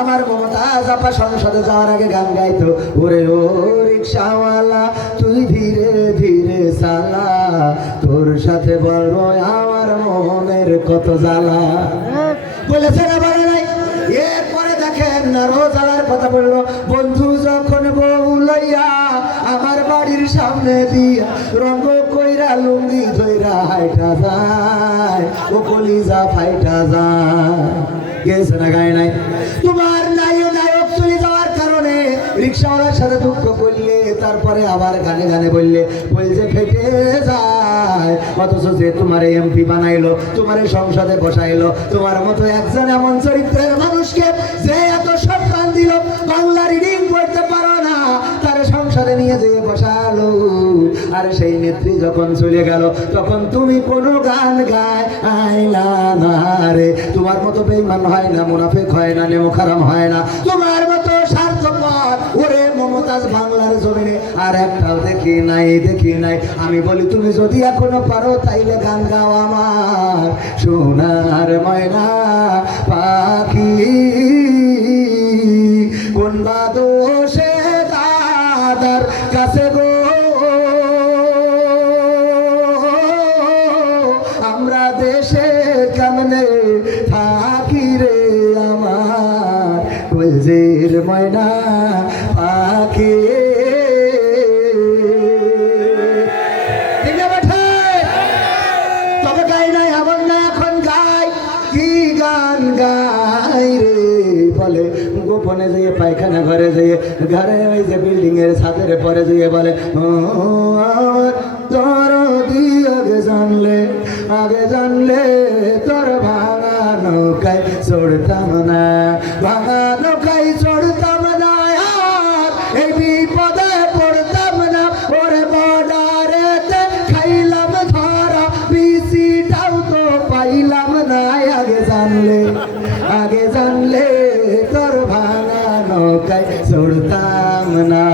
আমার মমতাজ আপা সংসদে যাওয়ার আগে গান গাইতো, ওরে ও রিক্সাওয়ালা, তুই ধীরে ধীরে সালা তোর সাথে বলব আমার মনের কত জ্বালা। বলেছে না বলে নাই। এরপরে দেখেন না রোজালার কথা বলল, বন্ধু যখন বউ লইয়া সামনে দিয়া রঙ্গ কইরা লুঙ্গি ধইরা হাইটা যায়, ও কলিজা ফাইটা যায়। গেছে না গায়ে নাই? তোমার নাইও নায়ক চলে যাওয়ার কারণে রিক্সাওয়ালার সাথে দুঃখ করলে, তারপরে আবার গানে গানে বললে বলছে ফেটে যায়। অথচ যে তোমার এমপি বানাইলো, তোমার সংসদে বসাইলো, তোমার মতো একজন এমন চরিত্রের মানুষকে আর সেই নেত্রী যখন চলে গেল, তখন তুমি কোনো গান গায় আইলা না রে। তোমার মতো বেইমান হয় না, মুনাফিক হয় না নেমো খারাম হয় না। তোমার মতো বাংলার জমিনে আর একটাও দেখি নাই দেখি নাই। আমি বলি, তুমি যদি এখনও পারো, তাইলে গান গাও আমার। সোনার ময়না পাখি, কোন বা দোষে দাদার কাছে আমরা দেশে কেমনে থাকি রে আমার? কলজের ময়না পাখি। বলে, গোপনে যেয়ে পায়খানা ঘরে যেয়ে, ঘরে ওই যে বিল্ডিং এর ছাদের পরে যেয়ে বলে, ও আগে জানলে তোর ভাঙা নৌকায় চড়তাম না। ভাঙা নৌকায় চড়তাম না এই বিপদে পড়তাম না। ওরে বর্ডারেতে খাইলাম ধরা, বিসিটাও তো পাইলাম না। আগে জানলে আগে জানলে তোর ভাঙা নৌকায় চড়তাম না।